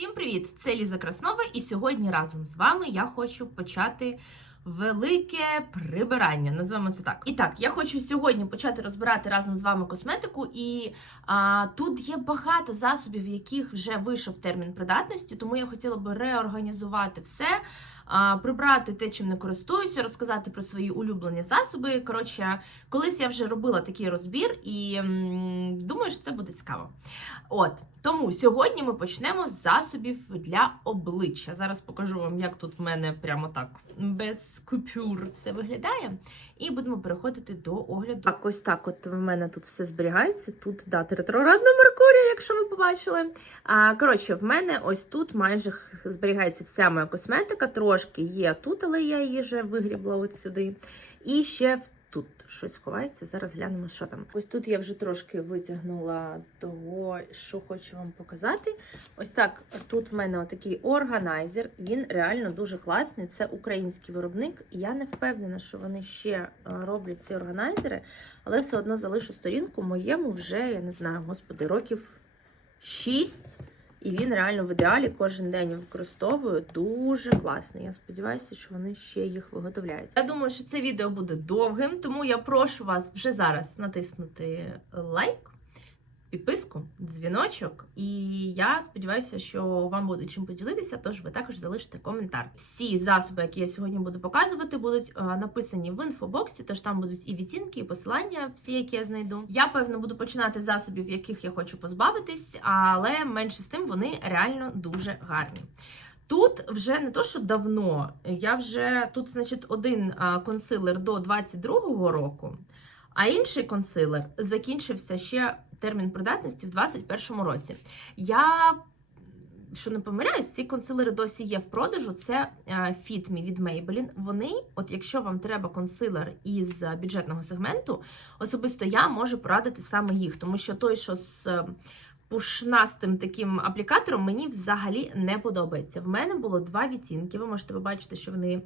Всім привіт! Це Ліза Краснова, і сьогодні разом з вами я хочу почати велике прибирання. Назвемо це так. І так, я хочу сьогодні почати розбирати разом з вами косметику, і а, тут є багато засобів, в яких вже вийшов термін придатності, тому я хотіла би реорганізувати все. Прибрати те, чим не користуюся, розказати про свої улюблені засоби. Коротше, колись я вже робила такий розбір, і думаю, що це буде цікаво. От тому сьогодні ми почнемо з засобів для обличчя. Зараз покажу вам, як тут в мене прямо так без купюр все виглядає. І будемо переходити до огляду. Так, ось так. От в мене тут все зберігається. Тут дати ретроградна Меркурія, якщо ви побачили. А, Коротше, в мене ось тут майже зберігається вся моя косметика. Трошки є тут, але я її вже вигрібла от сюди. І ще в тут щось ховається. Зараз глянемо, що там. Ось тут я вже трошки витягнула того, що хочу вам показати. Ось так, тут в мене отакий органайзер. Він реально дуже класний. Це український виробник. Я не впевнена, що вони ще е, роблять ці органайзери, але все одно залишу сторінку моєму вже, я не знаю, господи, років 6. І він реально в ідеалі кожен день використовую. Дуже класний. Я сподіваюся, що вони ще їх виготовляють. Я думаю, що це відео буде довгим, тому я прошу вас вже зараз натиснути лайк, підписку, дзвіночок. І я сподіваюся, що вам буде чим поділитися. Тож ви також залишите коментар. Всі засоби, які я сьогодні буду показувати, будуть е, написані в інфобоксі, тож там будуть і відтінки, і посилання, всі, які я знайду. Я певно буду починати з засобів, яких я хочу позбавитись, але менше з тим вони реально дуже гарні. Тут вже не то, що давно, я вже тут, значить, один а, консилер до 22-го року, а інший консилер закінчився ще термін придатності в 21-му році. Я, що не помиляюсь, ці консилери досі є в продажу. Це Fit Me від Maybelline. Вони, от якщо вам треба консилер із бюджетного сегменту, особисто я можу порадити саме їх, тому що той, що з е, пушнастим таким аплікатором мені взагалі не подобається. В мене було два відтінки. Ви можете побачити, що вони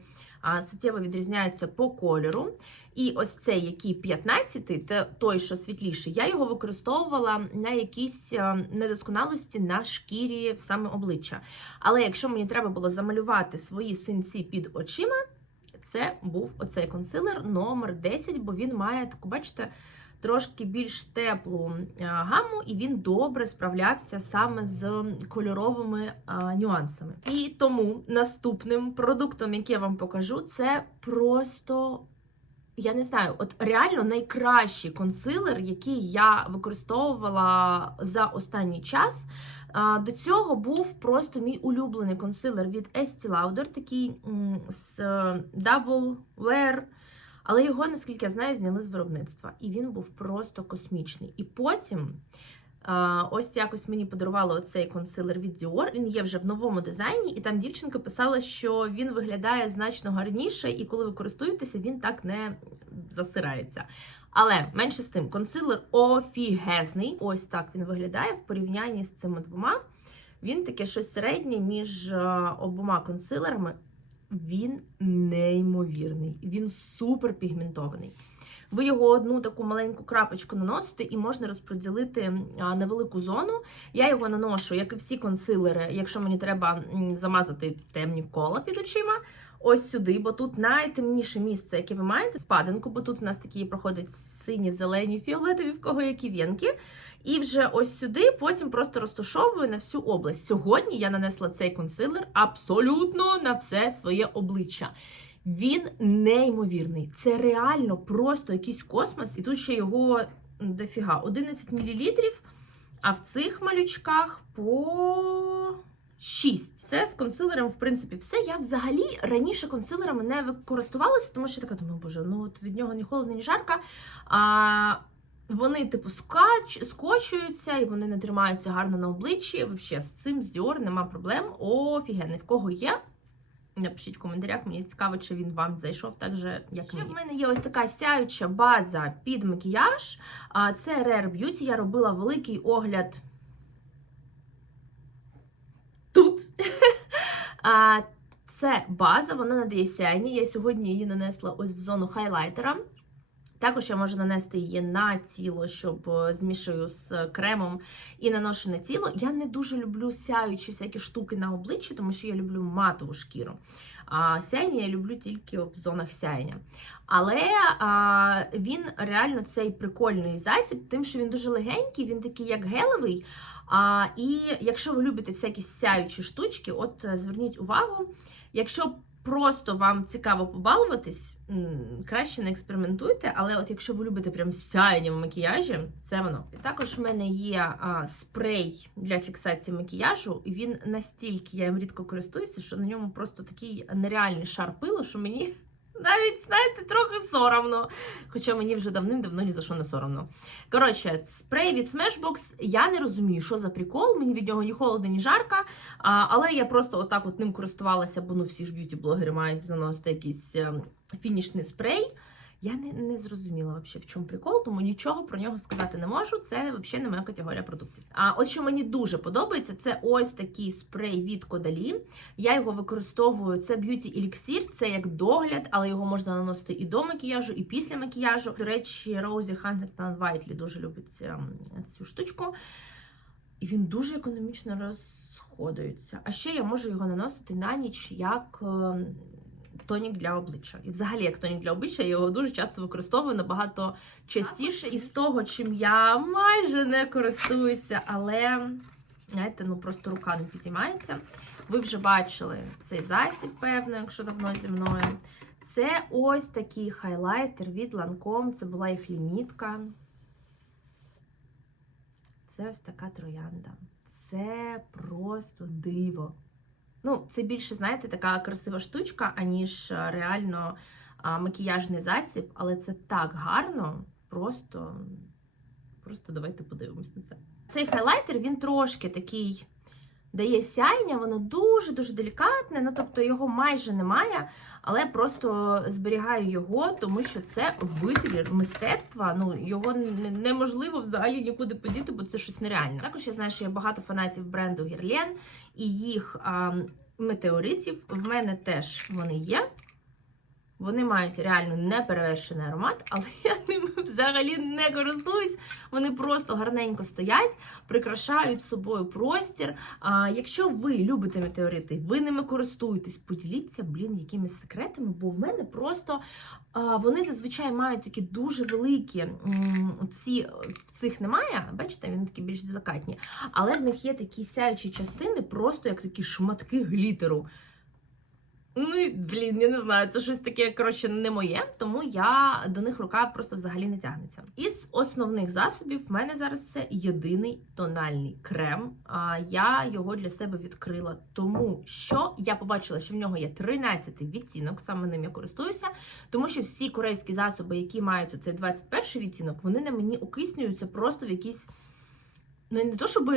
суттєво відрізняються по кольору. І ось цей, який 15, те той, що світліший, я його використовувала на якісь е, недосконалості на шкірі саме обличчя. Але якщо мені треба було замалювати свої синці під очима, це був оцей консилер номер 10, бо він має таку, бачите, трошки більш теплу гаму, і він добре справлявся саме з кольоровими нюансами. І тому наступним продуктом, який я вам покажу, це просто. Я не знаю, от реально найкращий консилер, який я використовувала за останній час. До цього був просто мій улюблений консилер від Estee Lauder, такий з е, Double Wear. Але його, наскільки я знаю, зняли з виробництва. І він був просто космічний. І потім ось якось мені подарували оцей консилер від Dior. Він є вже в новому дизайні, і там дівчинка писала, що він виглядає значно гарніше, і коли ви користуєтеся, він так не засирається. Але менше з тим, консилер офігезний. Ось так він виглядає в порівнянні з цими двома. Він таке щось середнє між обома консилерами. Він неймовірний, він супер пігментований. Ви його одну таку маленьку крапочку наносите і можна розподілити на невелику зону. Я його наношу, як і всі консилери, якщо мені треба замазати темні кола під очима. Ось сюди, бо тут найтемніше місце, яке ви маєте, спадинку, бо тут в нас такі проходять сині, зелені, фіолетові, в кого які вінки. І вже ось сюди потім просто розташовую на всю область. Сьогодні я нанесла цей консилер абсолютно на все своє обличчя. Він неймовірний. Це реально просто якийсь космос. І тут ще його дофіга 11 мл, а в цих малючках по 6. Це з консилером, в принципі, все. Я взагалі раніше консилерами не користувалася, тому що така думаю, боже, ну от від нього ні холодно, ні жарко. А вони, типу, скач, скочуються і вони не тримаються гарно на обличчі. Взагалі, з цим з Dior нема проблем. Офігенний. В кого є? Напишіть в коментарях, мені цікаво, чи він вам зайшов так же, як Ще мені. в В мене є ось така сяюча база під макіяж. Це Rare Beauty. Я робила великий огляд тут. А, Це база, вона надає сяйні. Я сьогодні її нанесла ось в зону хайлайтера. Також я можу нанести її на тіло, щоб е, змішую з кремом і наношу на тіло. Я не дуже люблю сяючі всякі штуки на обличчі, тому що я люблю матову шкіру. А сяєння я люблю тільки в зонах сяєння. Але а, він реально цей прикольний засіб, тим, що він дуже легенький, він такий як гелевий. А, і якщо ви любите всякі сяючі штучки, от е, зверніть увагу, якщо просто вам цікаво побалуватись, краще не експериментуйте, але от якщо ви любите прям сяйні в макіяжі, це воно. Також в мене є а, спрей для фіксації макіяжу, і він настільки я їм рідко користуюся, що на ньому просто такий нереальний шар пилу, що мені. Навіть, знаєте, трохи соромно. Хоча мені вже давним-давно ні за що не соромно. Коротше, спрей від Smashbox, я не розумію, що за прикол, мені від нього ні холодно, ні жарко. Але я просто отак от ним користувалася, бо ну всі ж б'юті-блогери мають заносити якийсь ем, фінішний спрей. Я не, не зрозуміла вообще, в чому прикол, тому нічого про нього сказати не можу. Це взагалі не моя категорія продуктів. А от що мені дуже подобається, це ось такий спрей від Кодалі. Я його використовую. Це б'юті еліксір, це як догляд, але його можна наносити і до макіяжу, і після макіяжу. До речі, Роузі Хантингтон Вайтлі дуже любить ем, цю штучку. І він дуже економічно розходується. А ще я можу його наносити на ніч як ем, тонік для обличчя. І взагалі, як тонік для обличчя, я його дуже часто використовую набагато частіше із того, чим я майже не користуюся, але знаєте, ну просто рука не підіймається. Ви вже бачили цей засіб, певно, якщо давно зі мною. Це ось такий хайлайтер від Lancome. Це була їх лімітка. Це ось така троянда. Це просто диво. Ну, це більше, знаєте, така красива штучка, аніж е, реально а, макіяжний засіб, але це так гарно. Просто, просто давайте подивимось на це. Цей хайлайтер, він трошки такий дає сяйня, воно дуже-дуже делікатне, ну тобто його майже немає, але просто зберігаю його, тому що це витвір мистецтва. Ну його неможливо взагалі нікуди подіти, бо це щось нереальне. Також я знаю, що є багато фанатів бренду Гірлен і їх а, метеоритів. В мене теж вони є. Вони мають реально неперевершений аромат, але я ними взагалі не користуюсь. Вони просто гарненько стоять, прикрашають собою простір. А якщо ви любите метеорити, ви ними користуєтесь, поділіться, блін, якимись секретами, бо в мене просто а, вони зазвичай мають такі дуже великі. Ці в цих немає. Бачите, вони такі більш делікатні, але в них є такі сяючі частини, просто як такі шматки глітеру. Ну, блін, я не знаю, це щось таке, коротше, не моє, тому я до них рука просто взагалі не тягнеться. Із основних засобів в мене зараз це єдиний тональний крем. А я його для себе відкрила, тому що я побачила, що в нього є 13 відтінок, саме ним я користуюся, тому що всі корейські засоби, які мають цей 21 відтінок, вони на мені окиснюються просто в якісь. Ну, не то, щоб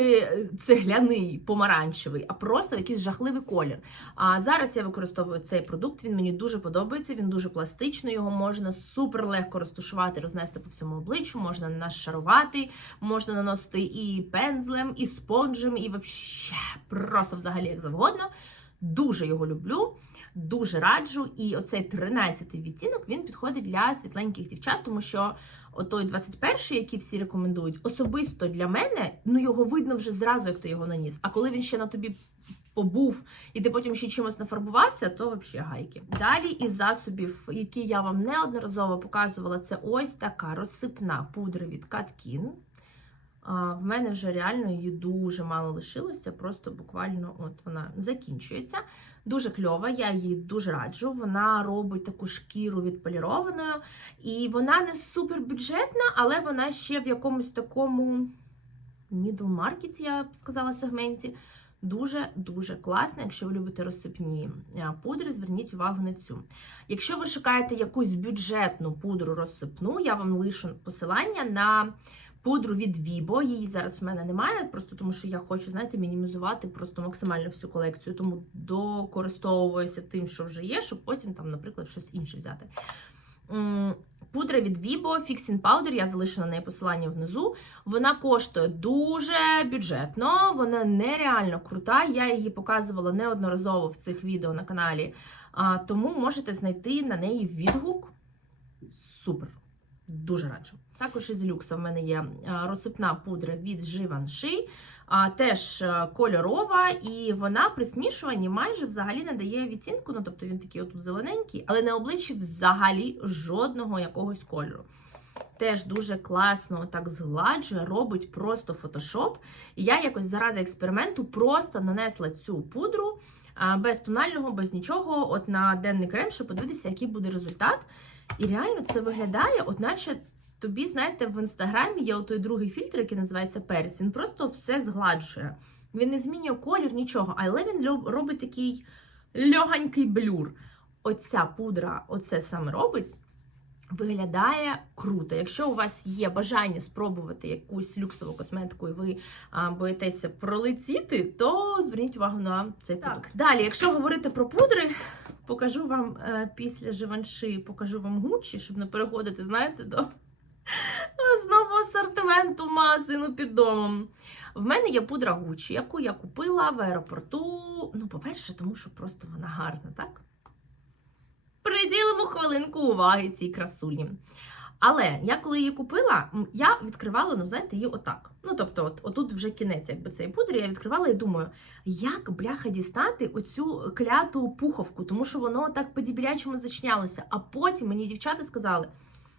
цегляний помаранчевий, а просто якийсь жахливий колір. А зараз я використовую цей продукт. Він мені дуже подобається. Він дуже пластичний. Його можна супер легко розташувати, рознести по всьому обличчю, можна нашарувати, можна наносити і пензлем, і спонжем, і вообще взагалі як завгодно. Дуже його люблю, дуже раджу. І оцей 13-й відтінок він підходить для світленьких дівчат, тому що отой 21-й, який всі рекомендують, особисто для мене, ну його видно вже зразу, як ти його наніс. А коли він ще на тобі побув, і ти потім ще чимось нафарбувався, то взагалі гайки. Далі із засобів, які я вам неодноразово показувала, це ось така розсипна пудра від Каткін. В мене вже реально її дуже мало лишилося, просто буквально от вона закінчується. Дуже кльова, я її дуже раджу. Вона робить таку шкіру відполірованою, і вона не супер бюджетна, але вона ще в якомусь такому middle market, я б сказала, сегменті. Дуже-дуже класна. Якщо ви любите розсипні е, пудри, зверніть увагу на цю. Якщо ви шукаєте якусь бюджетну пудру розсипну, я вам лишу посилання на пудру від Vibo. Її зараз в мене немає, просто тому що я хочу, знаєте, мінімізувати просто максимально всю колекцію, тому докористовуюся тим, що вже є, щоб потім там, наприклад, щось інше взяти. Пудра від Vibo, Fixing Powder, я залишу на неї посилання внизу. Вона коштує дуже бюджетно, вона нереально крута. Я її показувала неодноразово в цих відео на каналі, а, тому можете знайти на неї відгук. Супер. Дуже раджу. Також із люкса в мене є розсипна пудра від Givenchy, теж е, кольорова, і вона при смішуванні майже взагалі не дає відтінку. Ну тобто він такий отут зелененький, але на обличчі взагалі жодного якогось кольору. Теж дуже класно так згладжує, робить просто фотошоп. І я якось заради експерименту просто нанесла цю пудру а, без тонального, без нічого, от на денний крем, щоб подивитися, який буде результат. І реально це виглядає, от наче тобі, знаєте, в інстаграмі є той другий фільтр, який називається перс. Він просто все згладжує. Він не змінює колір, нічого, але він робить такий льогенький блюр. Оця пудра, оце саме робить. Виглядає круто. Якщо у вас є бажання спробувати якусь люксову косметику, і ви а, боїтеся пролетіти, то зверніть увагу на цей продукт. Далі, якщо говорити про пудри, покажу вам е, після Живанши, покажу вам Гуччі, щоб не переходити, знаєте, до знову асортименту магазину під домом. В мене є пудра Гуччі, яку я купила в аеропорту. Ну, по-перше, тому що просто вона гарна, так? Приділимо хвилинку уваги цій красуні. Але я коли її купила, я відкривала, ну знаєте, її отак. Ну, тобто, от, отут вже кінець, якби цієї пудри, я відкривала і думаю, як бляха дістати оцю кляту пуховку, тому що воно так по-дібілячому зачнялося. А потім мені дівчата сказали,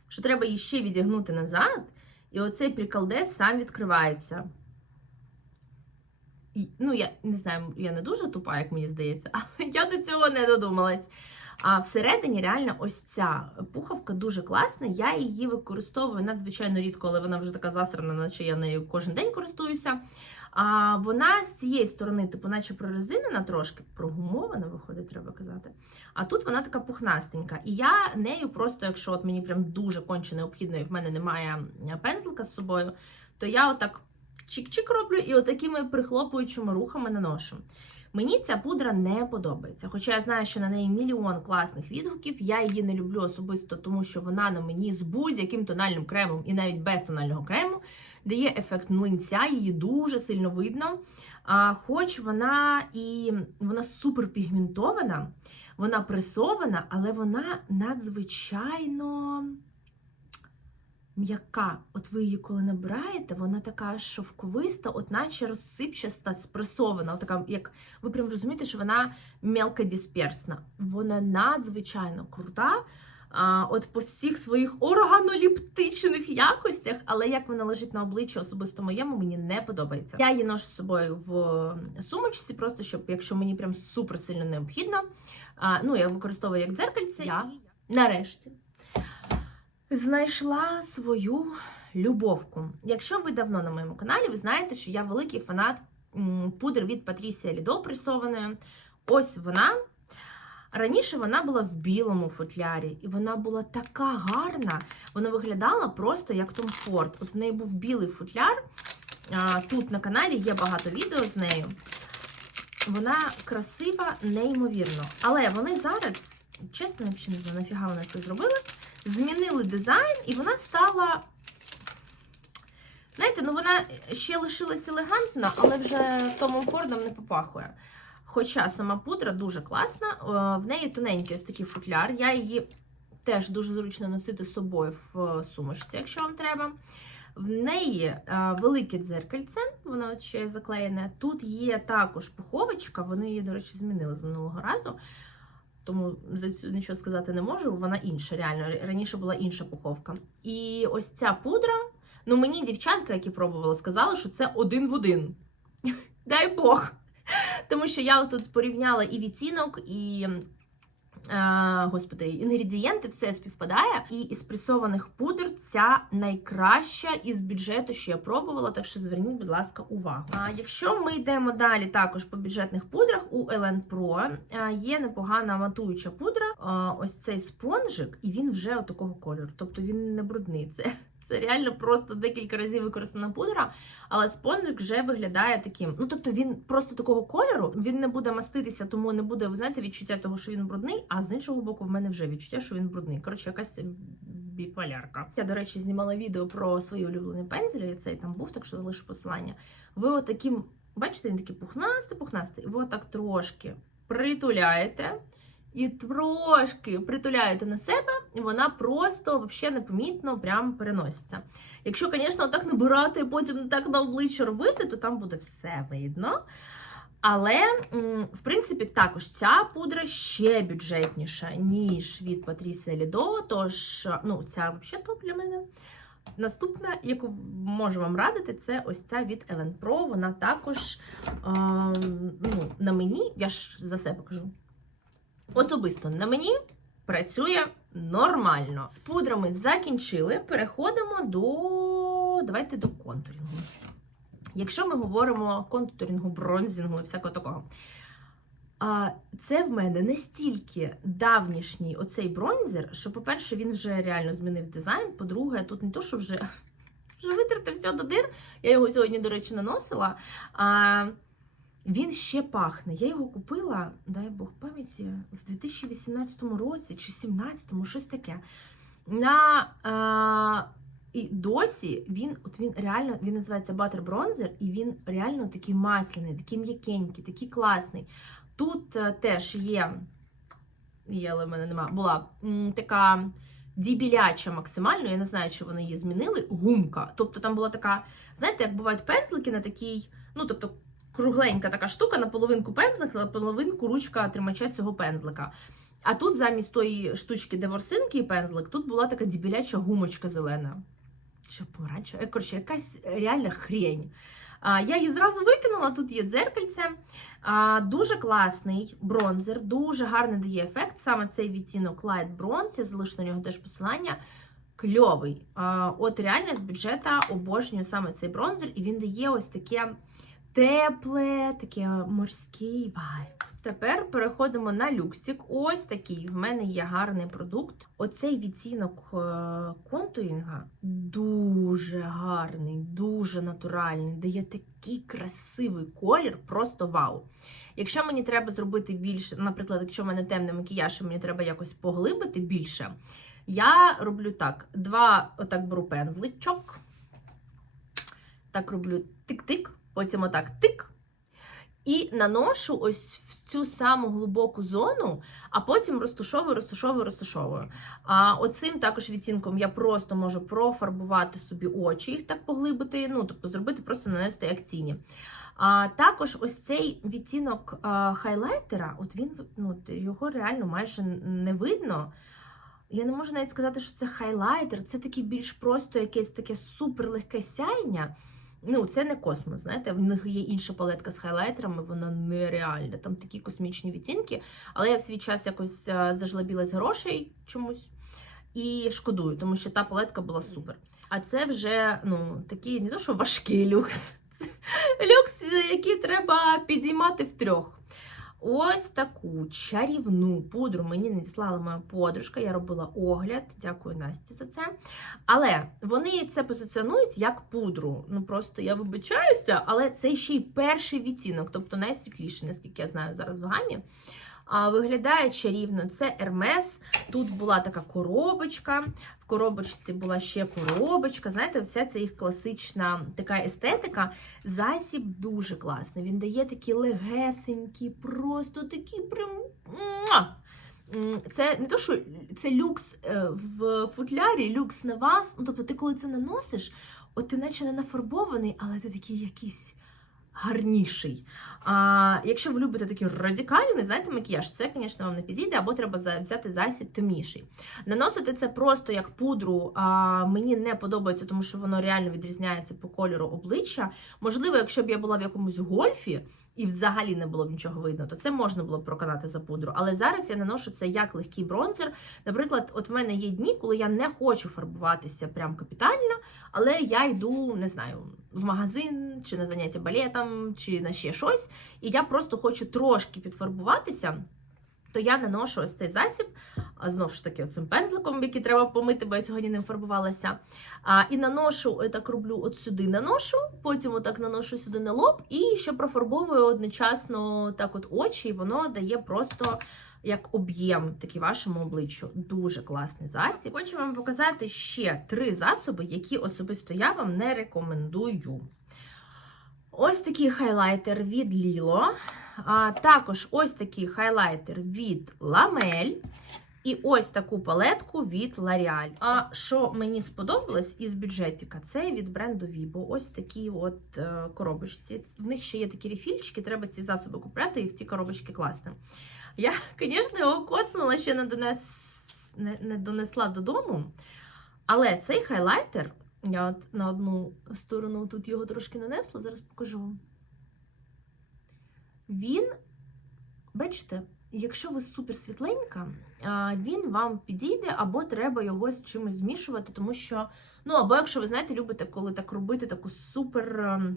що треба її ще відігнути назад, і оцей приколдес сам відкривається. І, ну, я не знаю, я не дуже тупа, як мені здається, але я до цього не додумалась. А всередині реально ось ця пуховка дуже класна. Я її використовую надзвичайно рідко, але вона вже така засрана, наче я нею кожен день користуюся. А вона з цієї сторони, типу, наче прорезинена трошки, прогумована, виходить, треба казати. А тут вона така пухнастенька. І я нею просто, якщо от мені прям дуже конче необхідно, і в мене немає пензлика з собою, то я отак чик-чик роблю і отакими прихлопуючими рухами наношу. Мені ця пудра не подобається. Хоча я знаю, що на неї мільйон класних відгуків. Я її не люблю особисто, тому що вона на мені з будь-яким тональним кремом і навіть без тонального крему дає ефект млинця, її дуже сильно видно. А, хоч вона і вона супер пігментована, вона пресована, але вона надзвичайно м'яка. От ви її коли набираєте, вона така шовковиста, от наче розсипчаста, спресована. От така, як ви прям розумієте, що вона мелкодисперсна. Вона надзвичайно крута. А, от по всіх своїх органоліптичних якостях, але як вона лежить на обличчі, особисто моєму, мені не подобається. Я її ношу з собою в сумочці, просто щоб, якщо мені прям супер сильно необхідно. А, ну, я використовую як дзеркальце. Я нарешті знайшла свою любовку. Якщо ви давно на моєму каналі, ви знаєте, що я великий фанат пудр від Патрісія Лідо пресованої. Ось вона. Раніше вона була в білому футлярі, і вона була така гарна, вона виглядала просто як Том Форд. От в неї був білий футляр. Тут на каналі є багато відео з нею. Вона красива, неймовірно. Але вони зараз, чесно, я взагалі не знаю, нафіга вони це зробили. Змінили дизайн, і вона стала. Знаєте, ну вона ще лишилась елегантна, але вже Томом Фордом не попахує. Хоча сама пудра дуже класна, е, в неї тоненький ось такий футляр. Я її теж дуже зручно носити з собою в сумочці, якщо вам треба. В неї е, велике дзеркальце, воно ще заклеєне. Тут є також пуховочка, вони її, до речі, змінили з минулого разу. Тому за цю нічого сказати не можу. Вона інша, реально. Раніше була інша пуховка. І ось ця пудра. Ну, мені дівчатка, які пробували, сказали, що це один в один. Дай Бог. Тому що я тут порівняла і відтінок, і е, господи, інгредієнти, все співпадає. І із пресованих пудр ця найкраща із бюджету, що я пробувала, так що зверніть, будь ласка, увагу. А якщо ми йдемо далі також по бюджетних пудрах, у Elen Pro е, є непогана матуюча пудра. Е, ось цей спонжик, і він вже отакого кольору. Тобто він не брудний. Це це реально просто декілька разів використана пудра, але спонжик вже виглядає таким. Ну, тобто він просто такого кольору, він не буде маститися, тому не буде, ви знаєте, відчуття того, що він брудний, а з іншого боку, в мене вже відчуття, що він брудний. Коротше, якась біполярка. Я, до речі, знімала відео про свої улюблені пензелі, і цей там був, так що залишу посилання. Ви отаким, бачите, він такий пухнастий, пухнастий, ви отак трошки притуляєте. І трошки притуляєте на себе, і вона просто взагалі непомітно прям переноситься. Якщо, звісно, так набирати, і потім так на обличчя робити, то там буде все видно. Але, в принципі, також ця пудра ще бюджетніша, ніж від Patricia Lido, тож, ну, ця взагалі топ для мене. Наступна, яку можу вам радити, це ось ця від Ellen Pro. Вона також ем, ну, на мені, я ж за себе кажу, особисто на мені працює нормально. З пудрами закінчили. Переходимо до. Давайте до контурінгу. Якщо ми говоримо контурінгу, бронзінгу і всякого такого. Це в мене настільки давнішній оцей бронзер, що, по-перше, він вже реально змінив дизайн. По-друге, тут не то, що вже, вже витерти все до дир. Я його сьогодні, до речі, наносила. А, він ще пахне. Я його купила, дай Бог пам'яті, в 2018 році чи 2017, щось таке. На, а, і досі він, от він реально він називається Butter Bronzer, і він реально такий масляний, такий м'якенький, такий класний. Тут е, теж є, є, але в мене нема, була м, така дібіляча максимально, я не знаю, чи вони її змінили, гумка. Тобто там була така, знаєте, як бувають пензлики на такій, ну, тобто, кругленька така штука, на половинку пензлик, на половинку ручка тримача цього пензлика. А тут замість тої штучки, де ворсинки і пензлик, тут була така дібіляча гумочка зелена. Що помаранчева? Е, Коротше, якась реальна хрень. А, я її зразу викинула, тут є дзеркальце. А, дуже класний бронзер, дуже гарний дає ефект. Саме цей відтінок Light Bronze, я залишу на нього теж посилання. Кльовий. А, от реально з бюджета обожнюю саме цей бронзер, і він дає ось таке тепле, таке морський вайб. Тепер переходимо на люксик. Ось такий в мене є гарний продукт. Оцей відтінок е, контурінга дуже гарний, дуже натуральний, дає такий красивий колір, просто вау. Якщо мені треба зробити більше, наприклад, якщо в мене темний макіяж, і мені треба якось поглибити більше, я роблю так: два, отак беру пензличок, так роблю тик-тик, потім отак тик. І наношу ось в цю саму глибоку зону, а потім розташовую, розташовую, розташовую. А оцим також відтінком я просто можу профарбувати собі очі, їх так поглибити, ну, тобто зробити, просто нанести як тіні. А також ось цей відтінок а, хайлайтера, от він ну, його реально майже не видно. Я не можу навіть сказати, що це хайлайтер, це такий більш просто якесь таке суперлегке сяйня. Ну, це не космос, знаєте, в них є інша палетка з хайлайтерами, вона нереальна. Там такі космічні відтінки. Але я в свій час якось зажлобілась грошей чомусь і шкодую, тому що та палетка була супер. А це вже ну, такий не то, що важкий люкс. Люкс, який треба підіймати втрьох. Ось таку чарівну пудру мені надіслала моя подружка. Я робила огляд. Дякую Насті за це. Але вони це позиціонують як пудру. Ну просто я вибачаюся, але це ще й перший відтінок, тобто найсвітліший, наскільки я знаю зараз в гамі. А, Виглядає чарівно. Це Ермес. Тут була така коробочка. В коробочці була ще коробочка. Знаєте, вся це їх класична така естетика. Засіб дуже класний. Він дає такі легесенькі, просто такі прям. Це не то, що це люкс е, в футлярі, люкс на вас. Ну, тобто, ти коли це наносиш, от ти наче не нафарбований, але ти такий якийсь гарніший. А якщо ви любите такий радикальний, знаєте, макіяж, це, звісно, вам не підійде, або треба взяти засіб темніший. Наносити це просто як пудру а, мені не подобається, тому що воно реально відрізняється по кольору обличчя. Можливо, якщо б я була в якомусь гольфі і взагалі не було б нічого видно, то це можна було б проканати за пудру. Але зараз я наношу це як легкий бронзер. Наприклад, от в мене є дні, коли я не хочу фарбуватися прям капітально, але я йду, не знаю, в магазин чи на заняття балетом, чи на ще щось, і я просто хочу трошки підфарбуватися. То я наношу ось цей засіб, знову ж таки, цим пензликом, який треба помити, бо я сьогодні ним фарбувалася. А, і наношу, так роблю от сюди наношу, потім отак наношу сюди на лоб, і ще профарбовую одночасно так от очі, і воно дає просто як об'єм такий вашому обличчю. Дуже класний засіб. Хочу вам показати ще три засоби, які особисто я вам не рекомендую. Ось такий хайлайтер від. А, також ось такий хайлайтер від Lamel. І ось таку палетку від L'Oreal. А що мені сподобалось із бюджетіка, це від бренду Vibo. Ось такі от е, коробочці. В них ще є такі рефільчики, треба ці засоби купляти і в ті коробочки класти. Я, звісно, його коцнула, ще не, донес... не, не донесла додому. Але цей хайлайтер, я от на одну сторону тут його трошки нанесла, зараз покажу. Він, бачите, якщо ви супер світленька, він вам підійде, або треба його з чимось змішувати, тому що, ну, або якщо ви знаєте, любите, коли так робити таку супер ем,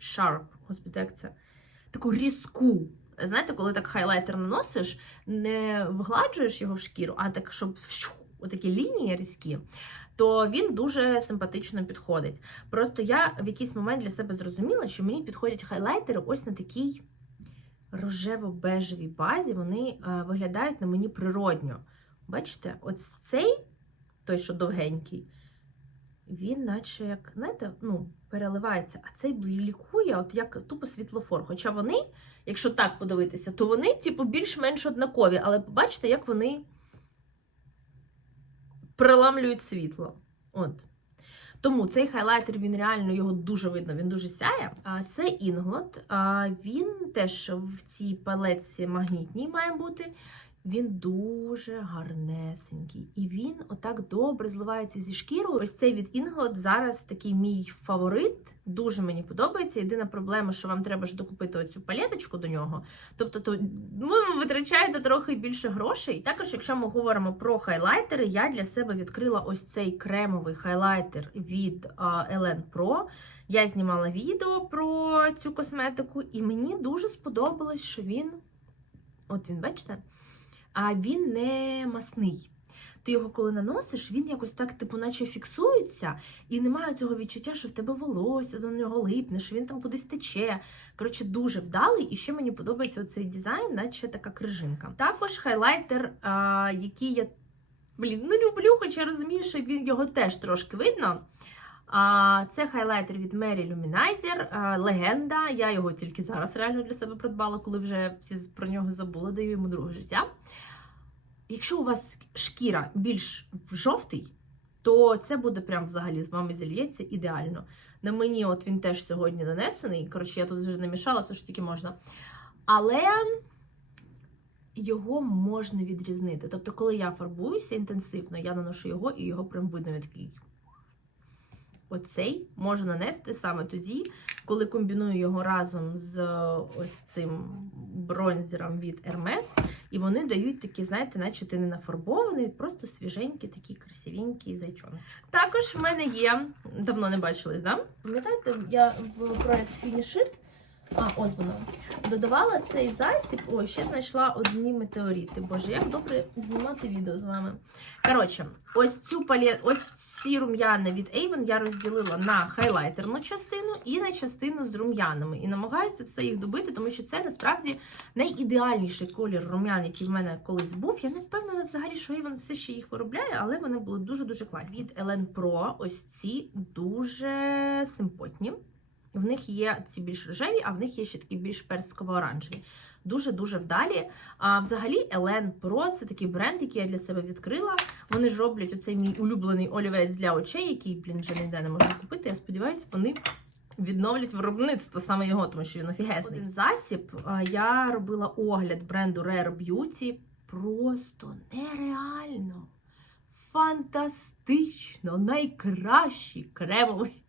sharp, господи, як це? Таку різку. Знаєте, коли так хайлайтер наносиш, не вгладжуєш його в шкіру, а так, щоб отакі лінії різкі, то він дуже симпатично підходить. Просто я в якийсь момент для себе зрозуміла, що мені підходять хайлайтери ось на такій рожево-бежевій базі, вони е, виглядають на мені природньо. Бачите, ось цей, той, що довгенький, він, наче як, знаєте, ну, переливається, а цей лікує, от як тупо світлофор. Хоча вони, якщо так подивитися, то вони, типу, більш-менш однакові, але побачите, як вони приламлюють світло. От. Тому цей хайлайтер, він реально його дуже видно, він дуже сяє. А це Інглот. Він теж в цій палетці магнітній має бути. Він дуже гарнесенький. І він отак добре зливається зі шкірою. Ось цей від Інглот зараз такий мій фаворит. Дуже мені подобається. Єдина проблема, що вам треба ж докупити оцю палеточку до нього. Тобто, то ви витрачаєте трохи більше грошей. Також, якщо ми говоримо про хайлайтери, я для себе відкрила ось цей кремовий хайлайтер від Elen Pro. Я знімала відео про цю косметику, і мені дуже сподобалось, що він, от він, бачите, а він не масний. Ти його, коли наносиш, він якось так, типу, наче фіксується, і немає цього відчуття, що в тебе волосся до нього липне, що він там кудись тече. Коротше, дуже вдалий, і ще мені подобається цей дизайн, наче така крижинка. Також хайлайтер, а, який я блін, ну люблю, хоча розумію, що він його теж трошки видно. Це хайлайтер від Mary Luminizer, легенда. Я його тільки зараз реально для себе придбала, коли вже всі про нього забули, даю йому друге життя. Якщо у вас шкіра більш жовтий, то це буде прям взагалі з вами зільється ідеально. На мені, от він теж сьогодні нанесений. Коротше, я тут вже намішала, все ж тільки можна. Але його можна відрізнити. Тобто, коли я фарбуюся інтенсивно, я наношу його, і його прям видно він такий. Оцей можу нанести саме тоді, коли комбіную його разом з ось цим бронзером від Hermes, і вони дають такі, знаєте, наче ти не нафарбований, просто свіженький, такий красивенький зайчонок. Також в мене є, давно не бачились, да? Пам'ятаєте, я в проект Finishit, а, ось воно. Додавала цей засіб. Ой, ще знайшла одні метеорити. Боже, як добре знімати відео з вами. Коротше, ось цю палет, ось ці рум'яни від Avon я розділила на хайлайтерну частину і на частину з рум'янами. І намагаюся все їх добити, тому що це насправді найідеальніший колір рум'ян, який в мене колись був. Я не впевнена взагалі, що Avon все ще їх виробляє, але вони були дуже-дуже класні. Від Elen Pro ось ці дуже симпотні. В них є ці більш рожеві, а в них є ще такі більш персиково-оранжеві. Дуже-дуже вдалі. А взагалі, Elen Pro це такий бренд, який я для себе відкрила. Вони ж роблять оцей мій улюблений олівець для очей, який, блін, вже ніде не можна купити. Я сподіваюся, вони відновлять виробництво саме його, тому що він офігезний. Один засіб. Я робила огляд бренду Rare Beauty. Просто нереально. Фантастично, найкращий кремовий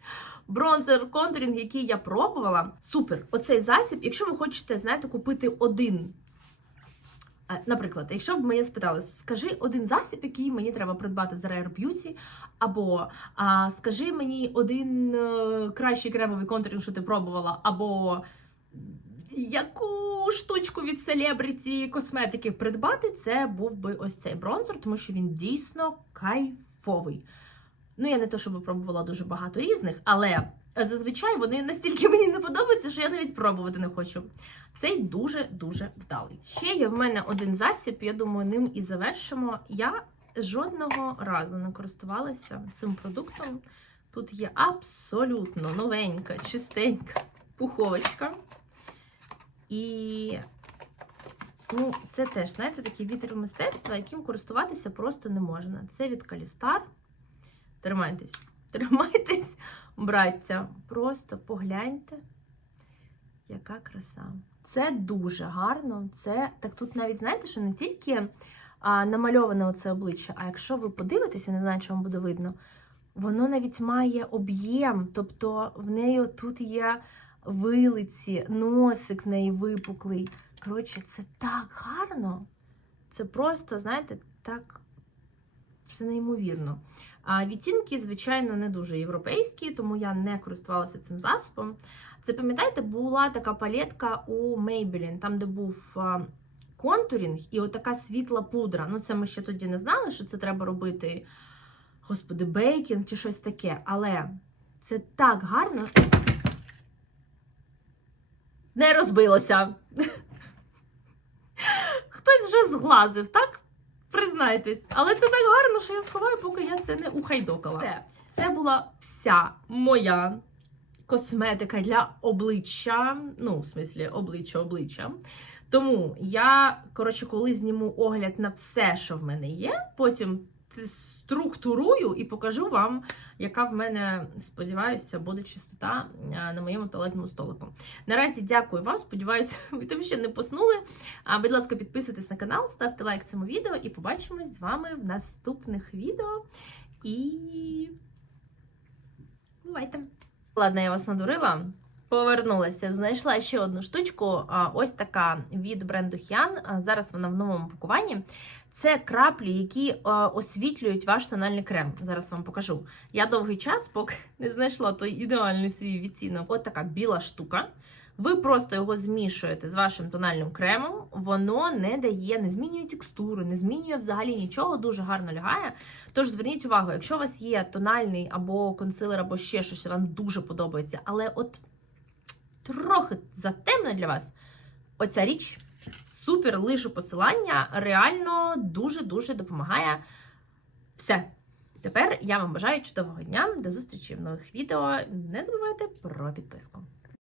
бронзер контурінг, який я пробувала. Супер! Оцей засіб, якщо ви хочете, знаєте, купити один. е, Наприклад, якщо б мене спитали, скажи один засіб, який мені треба придбати з Rare Beauty, або а, скажи мені один е, кращий кремовий контурінг, що ти пробувала, або яку штучку від селебриті косметики придбати, це був би ось цей бронзер, тому що він дійсно кайфовий. Ну, я не то, щоб пробувала дуже багато різних, але зазвичай вони настільки мені не подобаються, що я навіть пробувати не хочу. Цей дуже-дуже вдалий. Ще є в мене один засіб, я думаю, ним і завершимо. Я жодного разу не користувалася цим продуктом. Тут є абсолютно новенька, чистенька пуховочка. І ну, це теж, знаєте, такий вітер мистецтва, яким користуватися просто не можна. Це від Калістар. Тримайтесь, тримайтесь, браття. Просто погляньте, яка краса. Це дуже гарно. Це так тут навіть знаєте, що не тільки а, намальоване оце обличчя, а якщо ви подивитеся, не знаю, чи вам буде видно, воно навіть має об'єм, тобто в неї тут є вилиці, носик в неї випуклий. Коротше, це так гарно. Це просто, знаєте, так це неймовірно. Відтінки, звичайно, не дуже європейські, тому я не користувалася цим засобом. Це, пам'ятаєте, була така палетка у Maybelline, там, де був контурінг і отака світла пудра. Ну, це ми ще тоді не знали, що це треба робити, господи, бейкінг чи щось таке. Але це так гарно. Не розбилося. Хтось вже зглазив, так? Признайтесь. Але це так гарно, що я сховаю, поки я це не ухайдокала. Все. Це була вся моя косметика для обличчя. Ну, в смислі, обличчя обличчя. Тому я, коротше, коли зніму огляд на все, що в мене є, потім структурую і покажу вам, яка в мене, сподіваюся, буде чистота на моєму туалетному столику. Наразі дякую вам. Сподіваюся, ви там ще не поснули. А, будь ласка, підписуйтесь на канал, ставте лайк цьому відео і побачимось з вами в наступних відео. І бувайте! Ладно, я вас надурила. Повернулася, знайшла ще одну штучку. Ось така від бренду Хіан. Зараз вона в новому пакуванні. Це краплі, які освітлюють ваш тональний крем. Зараз вам покажу. Я довгий час, поки не знайшла той ідеальний свій відцінок. От така біла штука. Ви просто його змішуєте з вашим тональним кремом, воно не дає, не змінює текстуру, не змінює взагалі нічого, дуже гарно лягає. Тож зверніть увагу, якщо у вас є тональний або консилер, або ще щось, що вам дуже подобається, але от трохи затемно для вас, оця річ. Супер, лишу посилання, реально дуже-дуже допомагає. Все. Тепер я вам бажаю чудового дня. До зустрічі в нових відео. Не забувайте про підписку.